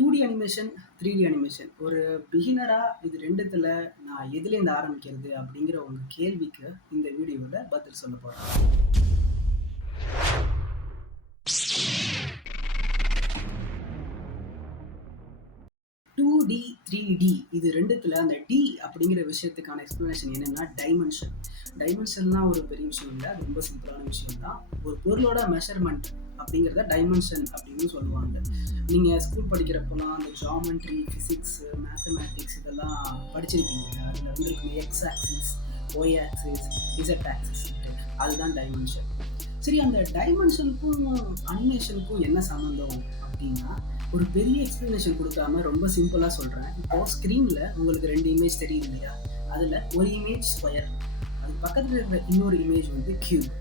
2D animation, 3D animation. ஒரு பிகினரா இது 2த்துல நான் எதுலேருந்து ஆரம்பிக்கிறது அப்படிங்கிற உங்க கேள்விக்கு இந்த வீடியோல பதில் சொல்ல போறேன். 2D, 3D இது 2த்துல அந்த D அப்படிங்கிற விஷயத்துக்கான எக்ஸ்பிளனேஷன் என்னன்னா டைமென்ஷன். டைமென்ஷன்னா ஒரு பெரிய விஷயம் இல்ல. அது ரொம்ப சிம்பிளான விஷயம் தான். ஒரு பொருளோட மெஷர்மெண்ட் அப்படிங்கிறத டைமென்ஷன் அப்படின்னு சொல்லுவாங்க. நீங்க ஸ்கூல் படிக்கிறப்போலாம் அந்த ஜியாமெட்ரி, பிசிக்ஸ், மேத்தமேட்டிக்ஸ் இதெல்லாம் படிச்சிருப்பீங்க. அதுல வந்து X axis, Y axis, Z ஆக்சிஸ்ன்ட்டு அதுதான் டைமென்ஷன். சரி, அந்த டைமென்ஷனுக்கும் அனிமேஷனுக்கும் என்ன சம்மந்தம் அப்படின்னா, ஒரு பெரிய எக்ஸ்பிளனேஷன் கொடுக்காம ரொம்ப சிம்பிளா சொல்றேன். இப்போ ஸ்க்ரீன்ல உங்களுக்கு 2 இமேஜ் தெரியுது இல்லையா? அதுல ஒரு இமேஜ் ஸ்கொயர், அது பக்கத்துல இருக்கிற இன்னொரு இமேஜ் வந்து கியூப்.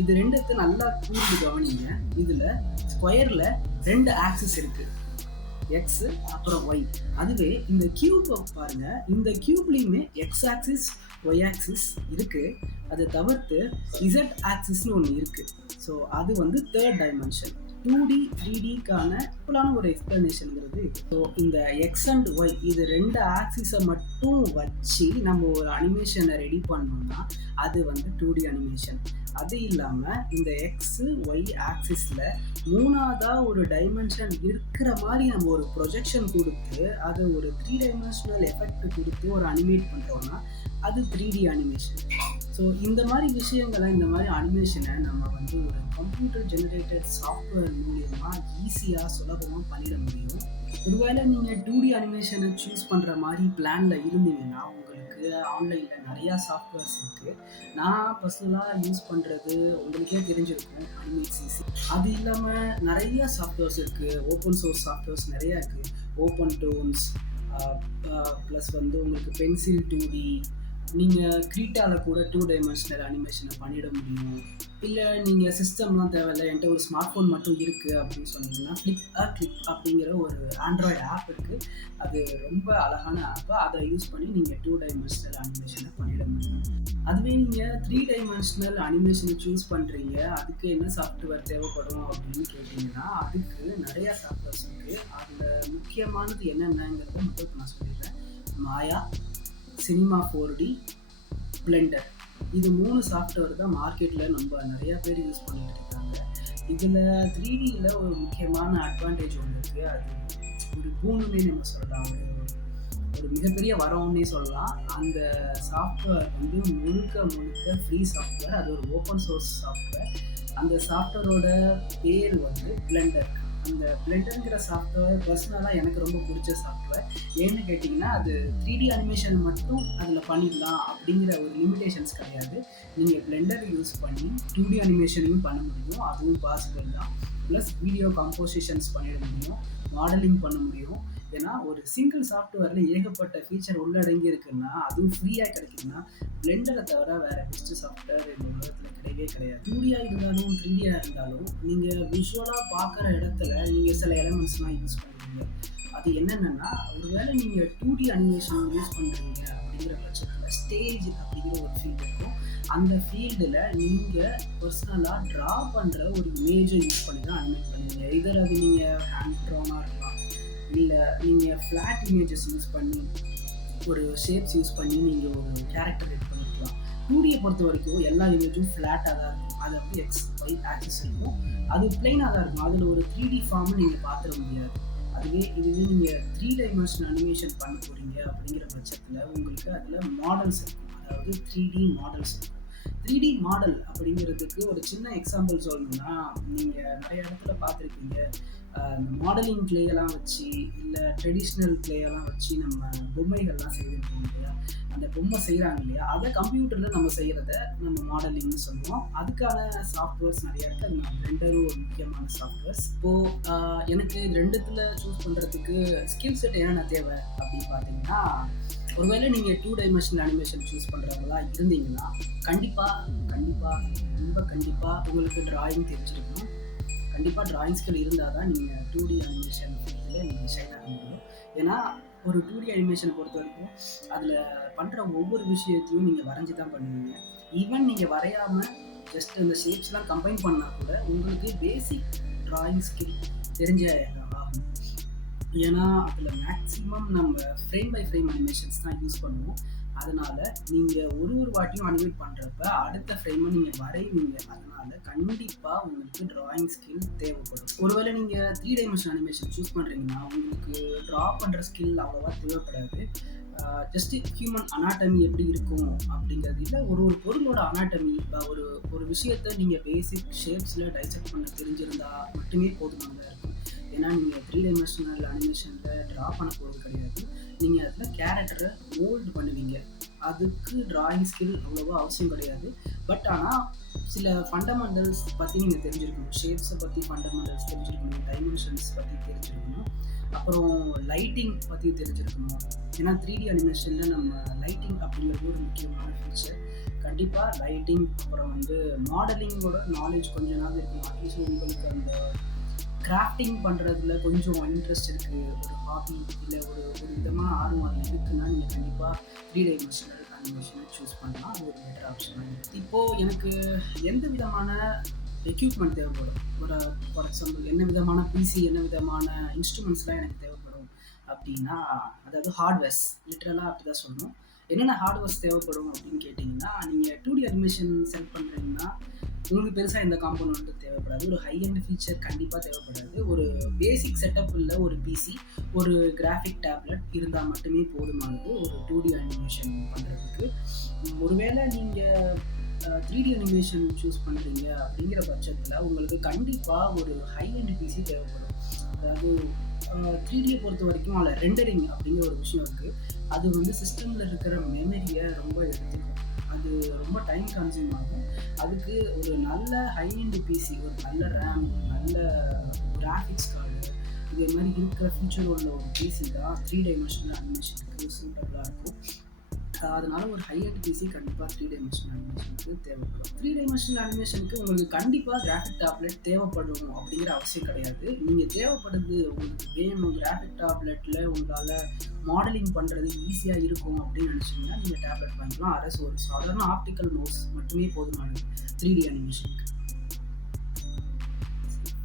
இது 2த்த நல்லா கூர்ந்து கவனிங்க. இதுல ஸ்கொயர்ல 2 ஆக்சிஸ் இருக்கு, எக்ஸ் அப்புறம் ஒய். அதுவே இந்த கியூபை பாருங்க, இந்த கியூப்லயுமே எக்ஸ் ஆக்சிஸ், ஒய் ஆக்சிஸ் இருக்கு. அதை தவிர்த்து இசட் ஆக்சிஸ்னு ஒன்று இருக்கு. ஸோ அது வந்து தேர்ட் டைமென்ஷன். 2D, 3Dக்கான ஃபுல்லான ஒரு எக்ஸ்பிளனேஷனுங்கிறது. ஸோ இந்த எக்ஸ் அண்ட் ஒய் இது 2 ஆக்சிஸை மட்டும் வச்சு நம்ம ஒரு அனிமேஷனை ரெடி பண்ணோம்னா அது வந்து 2D அனிமேஷன். அது இல்லாமல் இந்த எக்ஸ் ஒய் ஆக்சிஸில் மூணாவதா ஒரு டைமென்ஷன் இருக்கிற மாதிரி நம்ம ஒரு ப்ரொஜெக்ஷன் கொடுத்து அது ஒரு 3 டைமென்ஷனல் எஃபெக்ட் கொடுத்து ஒரு அனிமேட் பண்ணுறோம்னா அது 3D அனிமேஷன். ஸோ இந்த மாதிரி விஷயங்களை, இந்த மாதிரி அனிமேஷனை நம்ம வந்து ஒரு கம்ப்யூட்டர் ஜெனரேட்டட் சாஃப்ட்வேர் மூலியமாக ஈஸியாக சுலபமாக பண்ணிட முடியும். ஒருவேளை நீங்கள் 2D அனிமேஷனை சூஸ் பண்ணுற மாதிரி பிளானில் இருந்தீங்கன்னா உங்களுக்கு ஆன்லைனில் நிறையா சாஃப்ட்வேர்ஸ் இருக்குது. நான் பர்சனலாக யூஸ் பண்ணுறது உங்களுக்கே தெரிஞ்சிருக்கும், அனிமேட் சிசி. அது இல்லாமல் நிறைய சாஃப்ட்வேர்ஸ் இருக்குது, ஓப்பன் சோர்ஸ் சாஃப்ட்வேர்ஸ் நிறையா இருக்குது. ஓப்பன் டூன்ஸ் ப்ளஸ் வந்து உங்களுக்கு பென்சில் 2D, நீங்கள் க்ரீட்டாவில் கூட 2 டைமென்ஷனல் அனிமேஷனை பண்ணிட முடியும். இல்லை நீங்கள் சிஸ்டம்லாம் தேவையில்லை, என்கிட்ட ஒரு ஸ்மார்ட் ஃபோன் மட்டும் இருக்குது அப்படின்னு சொன்னீங்கன்னா கிளிக் அப்படிங்கிற ஒரு ஆண்ட்ராய்டு ஆப் இருக்குது. அது ரொம்ப அழகான ஆப்பு. அதை யூஸ் பண்ணி நீங்கள் 2 டைமென்ஷனல் அனிமேஷனை பண்ணிட முடியும். அதுவே நீங்கள் 3 டைமென்ஷனல் அனிமேஷனை சூஸ் பண்ணுறீங்க, அதுக்கு என்ன சாஃப்ட்வேர் தேவைப்படும் அப்படின்னு கேட்டிங்கன்னா அதுக்கு நிறையா சாஃப்ட்வேர்ஸ் இருக்குது. அதில் முக்கியமானது என்னென்னங்கிறத மட்டும் நான் சொல்லிடுறேன். மாயா, சினிமா 4D, பிளெண்டர். இது 3 சாஃப்ட்வேர் தான் மார்க்கெட்டில் நம்ம நிறையா பேர் யூஸ் பண்ணிட்டு இருக்காங்க. இதில் 3Dயில் ஒரு முக்கியமான அட்வான்டேஜ் ஒன்று இருக்குது. அது ஒரு பூணுன்னே நம்ம சொல்லலாம், ஒரு மிகப்பெரிய வரம்னே சொல்லலாம். அந்த சாஃப்ட்வேர் வந்து முழுக்க ஃப்ரீ சாஃப்ட்வேர். அது ஒரு ஓப்பன் சோர்ஸ் சாஃப்ட்வேர். அந்த சாஃப்ட்வேரோட பேர் வந்து பிளெண்டர். அந்த பிளெண்டருங்கிற சாஃப்ட்வேர் பர்சனலாக எனக்கு ரொம்ப பிடிச்ச சாஃப்ட்வேர். ஏன்னு கேட்டிங்கன்னா அது 3D அனிமேஷன் மட்டும் அதில் பண்ணிடலாம் அப்படிங்கிற ஒரு லிமிடேஷன்ஸ் கிடையாது. நீங்கள் பிளெண்டர் யூஸ் பண்ணி 2D அனிமேஷனையும் பண்ண முடியும், அதுவும் பாசிபிள் தான். ப்ளஸ் வீடியோ கம்போசிஷன்ஸ் பண்ணிட முடியும், மாடலிங் பண்ண முடியும். ஏன்னா ஒரு சிங்கிள் சாஃப்ட்வேரில் ஏகப்பட்ட ஃபீச்சர் உள்ளடங்கி இருக்குன்னா, அதுவும் ஃப்ரீயாக கிடைக்குதுன்னா பிளெண்டரை தவிர வேறு பெஸ்ட்டு சாஃப்ட்வேர் இந்த உலகத்தில் கிடையவே கிடையாது. 2Dயாக இருந்தாலும் 3Dயாக இருந்தாலும் நீங்கள் விஷுவலாக பார்க்குற இடத்துல நீங்கள் சில எலமெண்ட்ஸ்லாம் யூஸ் பண்ணுவீங்க. அது என்னென்னா, ஒருவேளை நீங்கள் 2D அனிமேஷன் யூஸ் பண்ணுறீங்க அப்படிங்கிற பட்சத்தில் ஸ்டேஜ் அப்படிங்கிற ஒரு ஃபீல்டு இருக்கும். அந்த ஃபீல்டில் நீங்கள் பர்சனலாக ட்ரா பண்ணுற ஒரு இமேஜை யூஸ் பண்ணி தான் அனிமேட் பண்ணுவீங்க. இதர் அது நீங்கள் ஹேண்ட் ட்ரானாக இருக்கலாம், இல்லை நீங்கள் ஃப்ளாட் இமேஜஸ் யூஸ் பண்ணி ஒரு ஷேப்ஸ் யூஸ் பண்ணி நீங்கள் ஒரு கேரக்டர் ரெடி பண்ணிக்கலாம். 2Dயை பொறுத்த வரைக்கும் எல்லா இமேஜும் ஃப்ளாட்டாக தான் இருக்கும். அது வந்து எக்ஸ் ஒய் ஆக்சிஸ் இருக்கும், அது பிளெயினாக தான் இருக்கும். அதில் ஒரு 3D ஃபார்மை நீங்கள் பார்த்துட முடியாது. இதுவே நீங்கள் 3 டைமென்ஷனல் அனிமேஷன் பண்ண போகிறீங்க அப்படிங்கிற பட்சத்தில் உங்களுக்கு அதில் மாடல்ஸ் இருக்கும், அதாவது 3D மாடல்ஸ் இருக்கும். 3D மாடல் அப்படிங்கிறதுக்கு ஒரு சின்ன எக்ஸாம்பிள் சொல்லணும்னா, நீங்கள் நிறைய இடத்துல பார்த்துருப்பீங்க, மாடலிங் கிளேயெல்லாம் வச்சு இல்லை ட்ரெடிஷ்னல் கிளேயெல்லாம் வச்சு நம்ம பொம்மைகள்லாம் செய்திருக்கோம் இல்லையா? அந்த பொம்மை செய்கிறாங்க இல்லையா, அதை கம்ப்யூட்டரில் நம்ம செய்கிறத நம்ம மாடலிங்னு சொல்லுவோம். அதுக்கான சாஃப்ட்வேர்ஸ் நிறையா இருக்குது. அது நான் பிளெண்டரும் ஒரு முக்கியமான சாஃப்ட்வேர்ஸ். இப்போது எனக்கு 2த்துல சூஸ் பண்ணுறதுக்கு ஸ்கில் செட் என்னென்ன தேவை அப்படின்னு பார்த்தீங்கன்னா, ஒருவேளை நீங்கள் 2 டைமென்ஷனல் அனிமேஷன் சூஸ் பண்ணுறவங்களா இருந்தீங்கன்னா கண்டிப்பாக உங்களுக்கு டிராயிங் தெரிஞ்சிருக்கணும். கண்டிப்பாக டிராயிங் ஸ்கில் இருந்தால் தான் நீங்கள் 2D அனிமேஷன் ஃபீல்டில் நீங்கள் ஷைன் ஆக முடியும். ஏன்னா ஒரு 2D அனிமேஷனை பொறுத்த வரைக்கும் அதில் பண்ணுற ஒவ்வொரு விஷயத்தையும் நீங்கள் வரைஞ்சி தான் பண்ணுவீங்க. ஈவன் நீங்கள் வரையாமல் ஜஸ்ட் அந்த ஷேப்ஸ்லாம் கம்பைன் பண்ணால் கூட உங்களுக்கு பேசிக் டிராயிங் ஸ்கில் தெரிஞ்ச ஆகும். ஏன்னா அதில் மேக்ஸிமம் நம்ம ஃப்ரேம் பை ஃப்ரேம் அனிமேஷன்ஸ் தான் யூஸ் பண்ணுவோம். அதனால நீங்கள் ஒரு வாட்டியும் அனிமேட் பண்ணுறப்ப அடுத்த ஃப்ரேமை நீங்கள் வரைவீங்க. அதனால கண்டிப்பாக உங்களுக்கு டிராயிங் ஸ்கில் தேவைப்படும். ஒருவேளை நீங்கள் 3 டைமென்ஷன் அனிமேஷன் சூஸ் பண்ணுறீங்கன்னா உங்களுக்கு ட்ரா பண்ணுற ஸ்கில் அவ்வளோவா தேவைப்படாது. ஜஸ்ட் ஹியூமன் அனாட்டமி எப்படி இருக்கும் அப்படிங்கிறது இல்லை, ஒரு பொருளோட அனாட்டமி, ஒரு ஒரு விஷயத்தை நீங்கள் பேசிக் ஷேப்ஸில் டைசெக்ட் பண்ண தெரிஞ்சிருந்தா மட்டுமே போதுமானதாக இருக்கும். ஏன்னா நீங்கள் 3 டைமென்ஷனல் அனிமேஷனில் ட்ரா பண்ண போகிறது கிடையாது. நீங்கள் அதில் கேரக்டரை மோல்டு பண்ணுவீங்க. அதுக்கு டிராயிங் ஸ்கில் அவ்வளோவா அவசியம் கிடையாது. பட் ஆனால் சில ஃபண்டமெண்டல்ஸ் பற்றி நீங்கள் தெரிஞ்சிருக்கணும். ஷேப்ஸை பற்றி ஃபண்டமெண்டல்ஸ் தெரிஞ்சிருக்கணும், டைமென்ஷன்ஸ் பற்றி தெரிஞ்சிருக்கணும், அப்புறம் லைட்டிங் பற்றி தெரிஞ்சிருக்கணும். ஏன்னா 3D அனிமேஷனில் நம்ம லைட்டிங் அப்படிங்கிறது ஒரு முக்கியமான ஃபீச்சர். கண்டிப்பாக லைட்டிங், அப்புறம் மாடலிங்கோட நாலேஜ் கொஞ்சம் நாள் இருக்கணும். அட்லீஸ்ட் உங்களுக்கு அந்த கிராஃப்டிங் பண்ணுறதுல கொஞ்சம் இன்ட்ரெஸ்ட் இருக்குது, ஒரு ஹாபி இல்லை ஒரு விதமான ஆர்வம் அதில் இருக்குன்னா நீங்கள் கண்டிப்பாக 3 டைமென்ஷனல் அனிமேஷனை சூஸ் பண்ணலாம். அது ஒரு பெட்டர் ஆப்ஷனாக இருக்குது. இப்போது எனக்கு எந்த விதமான எக்யூப்மெண்ட் தேவைப்படும், ஃபார் எக்ஸாம்பிள் என்ன விதமான பிசி, என்ன விதமான இன்ஸ்ட்ருமெண்ட்ஸ்லாம் எனக்கு தேவைப்படும் அப்படின்னா, அதாவது ஹார்ட்வேர்ஸ், லிட்ரலாக அப்படி தான் சொல்லணும். என்னென்ன ஹார்ட்வேர்ஸ் தேவைப்படும் அப்படின்னு கேட்டிங்கன்னா, நீங்கள் 2D அனிமேஷன் செலக்ட் பண்ணுறீங்கன்னா உங்களுக்கு பெருசாக எந்த காம்போனன்ட் தேவைப்படாது. ஒரு ஹை எண்ட் ஃபீச்சர் கண்டிப்பாக தேவைப்படாது. ஒரு பேசிக் செட்டப் உள்ள ஒரு பிசி, ஒரு கிராஃபிக் டேப்லெட் இருந்தால் மட்டுமே போதுமானது ஒரு 2D அனிமேஷன் பண்ணுறதுக்கு. ஒருவேளை நீங்கள் 3D அனிமேஷன் சூஸ் பண்ணுறீங்க அப்படிங்கிற பட்சத்தில் உங்களுக்கு கண்டிப்பாக ஒரு ஹை எண்ட் பிசி தேவைப்படும். அதாவது 3Dயை பொறுத்த வரைக்கும் அதில் ரெண்டரிங் அப்படிங்கிற ஒரு விஷயம் இருக்குது. அது சிஸ்டமில் இருக்கிற மெமரியை ரொம்ப எடுத்துக்கும். அது ரொம்ப டைம் கன்சியூம் ஆகும். அதுக்கு ஒரு நல்ல ஹை எண்ட் பிசி, ஒரு நல்ல ரேம், நல்ல கிராஃபிக்ஸ் கார்டு, இதே மாதிரி இருக்கிற ஃபீச்சர் உள்ள ஒரு பிசி தான் 3 டைமென்ஷனல் அனிமேஷனுக்கு சூட்டபுளாக இருக்கும். அதனால ஒரு ஹை எண்ட் பிசி கண்டிப்பாக 3 டைமென்ஷனல் அனிமேஷனுக்கு தேவைப்படும். 3 டைமென்ஷனல் அனிமேஷனுக்கு உங்களுக்கு கண்டிப்பாக கிராஃபிக் டேப்லெட் தேவைப்படும் அப்படிங்கிற அவசியம் கிடையாது. நீங்கள் தேவைப்படுறது உங்களுக்கு வேணும், கிராஃபிக் டேப்லெட்டில் உங்களால் மாடலிங் பண்ணுறது ஈஸியாக இருக்கும் அப்படின்னு நினச்சிங்கன்னா நீங்கள் டேப்லெட் வாங்கிக்கலாம். அரசு ஒரு சாதாரண ஆப்டிக்கல் மவுஸ் மட்டுமே போதுமானது 3D அனிமேஷனுக்கு.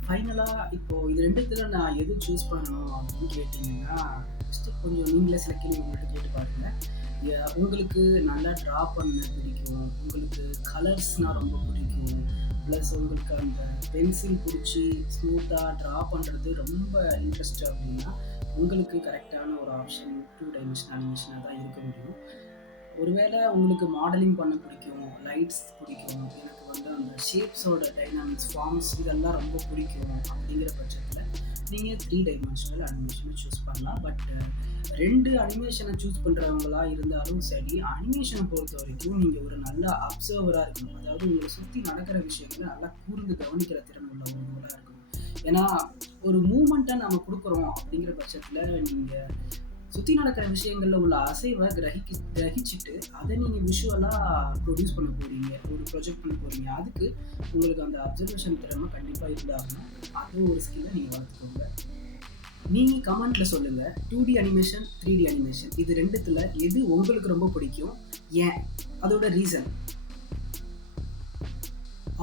ஃபைனலாக இப்போது இது ரெண்டுத்தில் நான் எது சூஸ் பண்ணணும் அப்படின்னு கேட்டிங்கன்னா, ஃபஸ்ட்டு கொஞ்சம் நீங்களே சில கேள்வி உங்கள்கிட்ட கேட்டு பாருங்கள். உங்களுக்கு நல்லா ட்ரா பண்ண பிடிக்கும், உங்களுக்கு கலர்ஸ்னால் ரொம்ப பிடிக்கும், ப்ளஸ் உங்களுக்கு அந்த பென்சில் பிடிச்சி ஸ்மூத்தாக ட்ரா பண்ணுறது ரொம்ப இன்ட்ரெஸ்ட் அப்படின்னா உங்களுக்கு கரெக்டான ஒரு ஆப்ஷன் 2 டைமென்ஷனல் அனிமேஷனாக தான் இருக்க முடியும். ஒருவேளை உங்களுக்கு மாடலிங் பண்ண பிடிக்கும், லைட்ஸ் பிடிக்கும், எனக்கு அந்த ஷேப்ஸோட டைனாமிக்ஸ், ஃபார்ம்ஸ் இதெல்லாம் ரொம்ப பிடிக்கும் அப்படிங்கிற பட்சத்தில் நீங்கள் 3 டைமென்ஷனல் அனிமேஷனை சூஸ் பண்ணலாம். பட் 2 அனிமேஷனை சூஸ் பண்ணுறவங்களா இருந்தாலும் சரி, அனிமேஷனை பொறுத்த வரைக்கும் நீங்கள் ஒரு நல்ல அப்சர்வராக இருக்கணும். அதாவது உங்களை சுற்றி நடக்கிற விஷயங்களை நல்லா கூர்ந்து கவனிக்கிற திறன் உள்ளவங்களாக இருக்கணும். ஏன்னா ஒரு மூமெண்ட்டை நம்ம கொடுக்குறோம் அப்படிங்கிற பட்சத்தில் நீங்கள் சுற்றி நடக்கிற விஷயங்களில் உள்ள அசைவை கிரகிச்சிட்டு அதை நீங்கள் விஷுவலாக ப்ரொடியூஸ் பண்ண போகிறீங்க, ஒரு ப்ரொஜெக்ட் பண்ண போகிறீங்க. அதுக்கு உங்களுக்கு அந்த அப்சர்வேஷன் திறமை கண்டிப்பாக இருந்தாகணும். அது ஒரு ஸ்கில்லை நீங்கள் வளர்த்துக்கோங்க. நீங்கள் கமெண்ட்டில் சொல்லுங்கள், 2D அனிமேஷன் 3D அனிமேஷன் இது ரெண்டுத்தில் எது உங்களுக்கு ரொம்ப பிடிக்கும், ஏன், அதோட ரீசன்.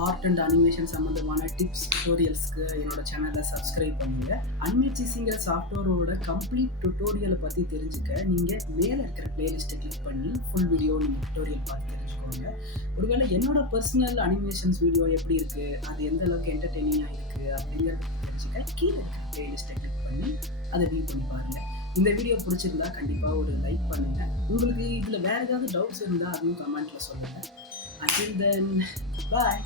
ஆர்ட் அண்ட் அனிமேஷன் சம்மந்தமான டிப்ஸ், டுட்டோரியல்ஸ்க்கு என்னோட சேனலை சப்ஸ்கிரைப் பண்ணுங்கள். அனிமேட்சிங்கிற சாஃப்ட்வேரோட கம்ப்ளீட் டுட்டோரியலை பற்றி தெரிஞ்சுக்க நீங்கள் மேலே இருக்கிற பிளேலிஸ்ட்டை கிளிக் பண்ணி ஃபுல் வீடியோ நீங்கள் டுட்டோரியல் பார்த்து தெரிஞ்சுக்கோங்க. ஒருவேளை என்னோட பர்சனல் அனிமேஷன்ஸ் வீடியோ எப்படி இருக்குது, அது எந்த அளவுக்கு என்டர்டெய்னிங்காக இருக்குது அப்படிங்கிறத தெரிஞ்சுக்க கீழே இருக்கிற பிளேலிஸ்ட்டை கிளிக் பண்ணி அதை வியூ பண்ணி பாருங்கள். இந்த வீடியோ பிடிச்சிருந்தா கண்டிப்பாக ஒரு லைக் பண்ணுங்கள். உங்களுக்கு இதில் வேறு ஏதாவது டவுட்ஸ் இருந்தால் அதையும் கமெண்ட்டில் சொல்லுங்கள். Until then, bye.